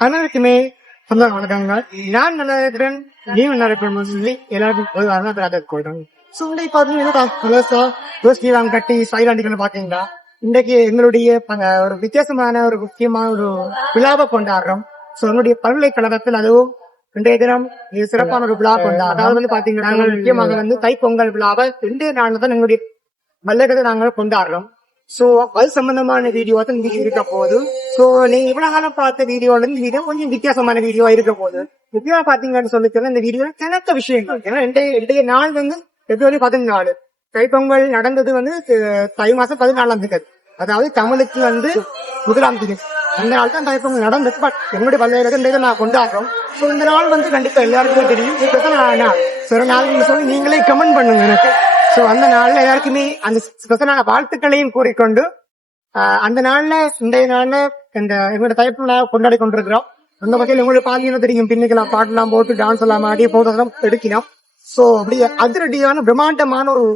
அனைவருக்குமே சொந்த வணக்கங்கள். நான் நல்லா இருக்கிறேன், நீ நல்லா இருக்கணும் சொல்லி எல்லாருக்கும் கொள்றாங்க. சுண்டை பாத்தீங்கன்னா கட்டி சைலாண்டிகள் பாத்தீங்களா, இன்றைக்கு எங்களுடைய ஒரு வித்தியாசமான ஒரு முக்கியமான ஒரு விழாவை கொண்டாடுறோம். எங்களுடைய பல்கலைக்கழகத்தில் அதுவும் இன்றைய தினம் சிறப்பான ஒரு விழா கொண்டாடுறோம். அதாவது வந்து பாத்தீங்கன்னா நாங்கள் முக்கியமாக வந்து தைப்பொங்கல் விழாவை 2 நாள் தான் எங்களுடைய பல்கலைக்கழகத்தை நாங்கள் கொண்டாடுறோம். சோ அது சம்பந்தமான வீடியோ தான் இங்க இருக்க போகுது. சோ நீங்க இவ்வளவு காலம் பார்த்த வீடியோல இருந்து வீடியோ கொஞ்சம் வித்தியாசமான வீடியோ இருக்க போகுது. முக்கியமா பாத்தீங்கன்னு சொல்லிட்டு இந்த வீடியோல கணக்க விஷயங்கள், ஏன்னா இன்றைய நாள் வந்து பிப்ரவரி 14 தைப்பொங்கல் நடந்தது வந்து தை மாசம் 14ஆம் தேதி, அதாவது தமிழுக்கு வந்து 1ஆம் தேதி. அந்த நாள் தான் தைப்பொங்கல் நடந்தது. பட் என்னுடைய பல்கலைக்கழகத்தை நான் கொண்டாடுறோம். சோ இந்த நாள் வந்து கண்டிப்பா எல்லாருக்குமே தெரியும். சில நாள் சொல்லி நீங்களே கமெண்ட் பண்ணுங்க எனக்கு. சோ அந்த நாள்ல எல்லாருக்குமே அந்த ஸ்பெஷலான வாழ்த்துக்களையும் கூறிக்கொண்டு அந்த நாள்ல இன்றைய நாள்ல இந்த எங்களோட தைப்பொங்கலை கொண்டாடி கொண்டிருக்கிறோம். அந்த வகையில் உங்களுக்கு பாத்தீங்கன்னா தெரியும், பின்னிக்கலாம் பாட்டெல்லாம் போட்டு டான்ஸ் எல்லாம் ஆடி போட்டோம் எடுக்கலாம். சோ அப்படி அதிரடியான பிரம்மாண்டமான ஒரு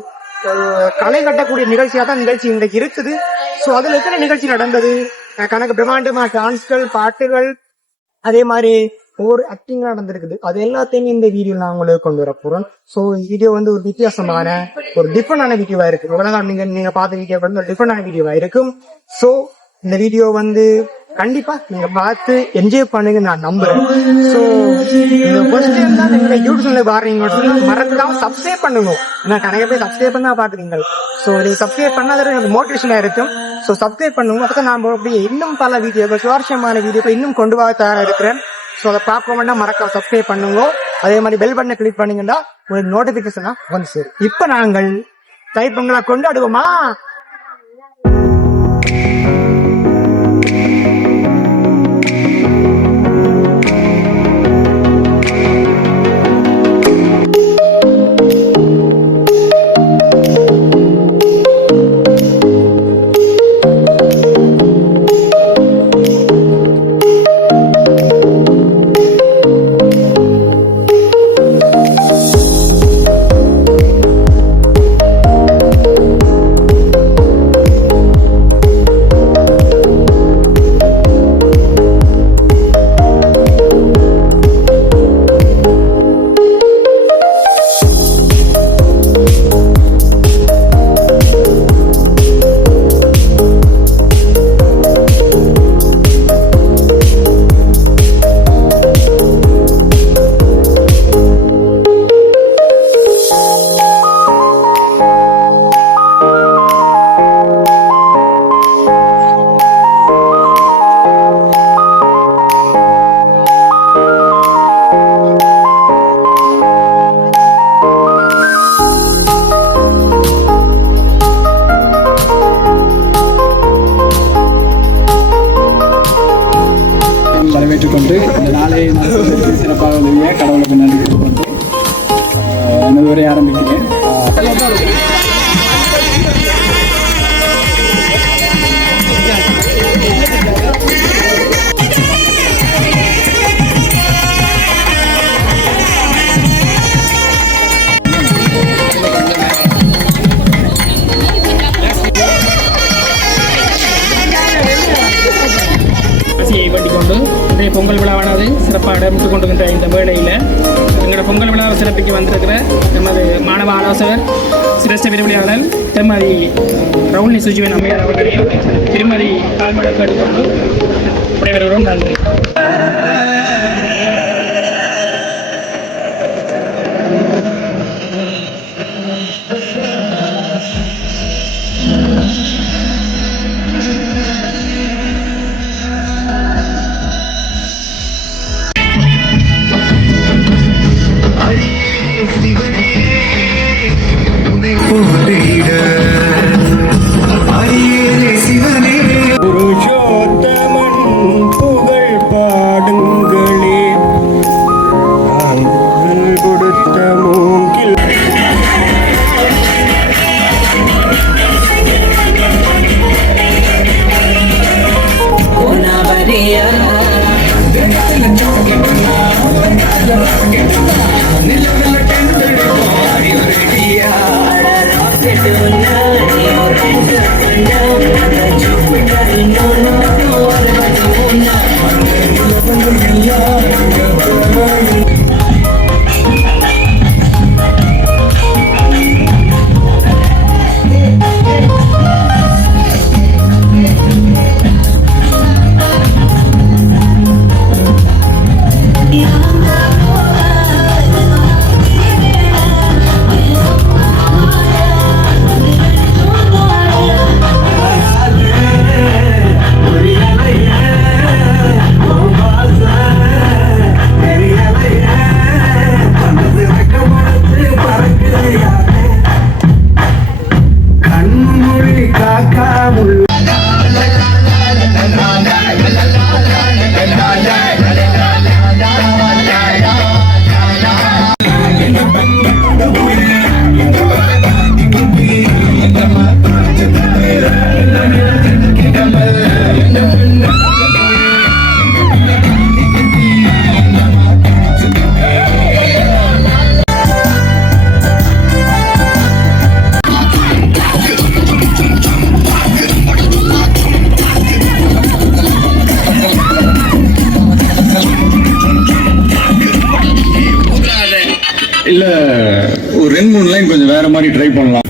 களை கட்டக்கூடிய நிகழ்ச்சியா தான் நிகழ்ச்சி இன்றைக்கு இருக்குது. சோ அதுல எத்தனை நிகழ்ச்சி நடந்தது, கணக்கு பிரம்மாண்டமா டான்ஸ்கள், பாட்டுகள், அதே மாதிரி ஒவ்வொரு ஆக்டிங் நடந்திருக்குது. அது எல்லாத்தையுமே இந்த வீடியோ நான் உங்களுக்கு கொண்டு வர போறேன். சோ வீடியோ வந்து ஒரு வித்தியாசமான ஒரு டிஃபரெண்டான வீடியோவா இருக்கு. உலகம் நீங்க பார்த்த வீடியோ வந்து ஒரு டிஃபரெண்டான வீடியோவா இருக்கும். சோ இந்த வீடியோ வந்து கண்டிப்பா நீங்க பார்த்து என்ஜாய் பண்ணுங்க நான் நம்புறேன். சோ ஃபர்ஸ்ட் டைம் தான் நீங்க யூடியூப்ல பாருங்க, மறக்காம சப்ஸ்கிரைப் பண்ணுங்க. நான் கணக்க போய் சப்ஸ்கிரைப் பண்ணா பாத்துக்கீங்க. சோ நீங்க சப்ஸ்கிரைப் பண்ணாத எனக்கு மோட்டிவேஷனா இருக்கும். சோ சப்ஸ்கிரைப் பண்ணுங்க. அப்பதான் நான் அப்படியே இன்னும் பல வீடியோக்கள், சுவாரஸ்யமான வீடியோக்கள் இன்னும் கொண்டு வர தயாரா இருக்கிறேன். சோ அதை பார்க்கணும்னா மறக்காம சப்ஸ்கிரைப் பண்ணுங்க. அதே மாதிரி பெல் பட்டனை கிளிக் பண்ணீங்கன்னா உங்களுக்கு நோட்டிபிகேஷனா வந்து சேரும். இப்ப நாங்கள் தைப்பொங்கலை கொண்டாடுவோமா? வரவேற்றுக்கொண்டு இந்த நாளை சிறப்பாக உதவிய கடவுளுக்கு நன்றி தெரிவித்துக்கொண்டு எனது உரையை ஆரம்பிக்கிறேன். கொண்டு இன்றைய பொங்கல் விழாவானது சிறப்பாக இடம்பெற்றுக் கொண்டிருக்கின்ற இந்த வேளையில் எங்களோட பொங்கல் விழாவை சிறப்பிக்க வந்திருக்கிற எமது மாணவ ஆலோசகர் சிரேஷ்ட விரிவுரையாளர் திருமதி ரவுனி சுஜீவன் அம்மையார் அவர்களையும் திருமதி கால்மடர் கேட்டுக்கொண்டு விடைபெறுகிறோம். நன்றி. No, இல்ல ஒரு 2-3 லைன் கொஞ்சம் வேற மாதிரி ட்ரை பண்ணலாம்.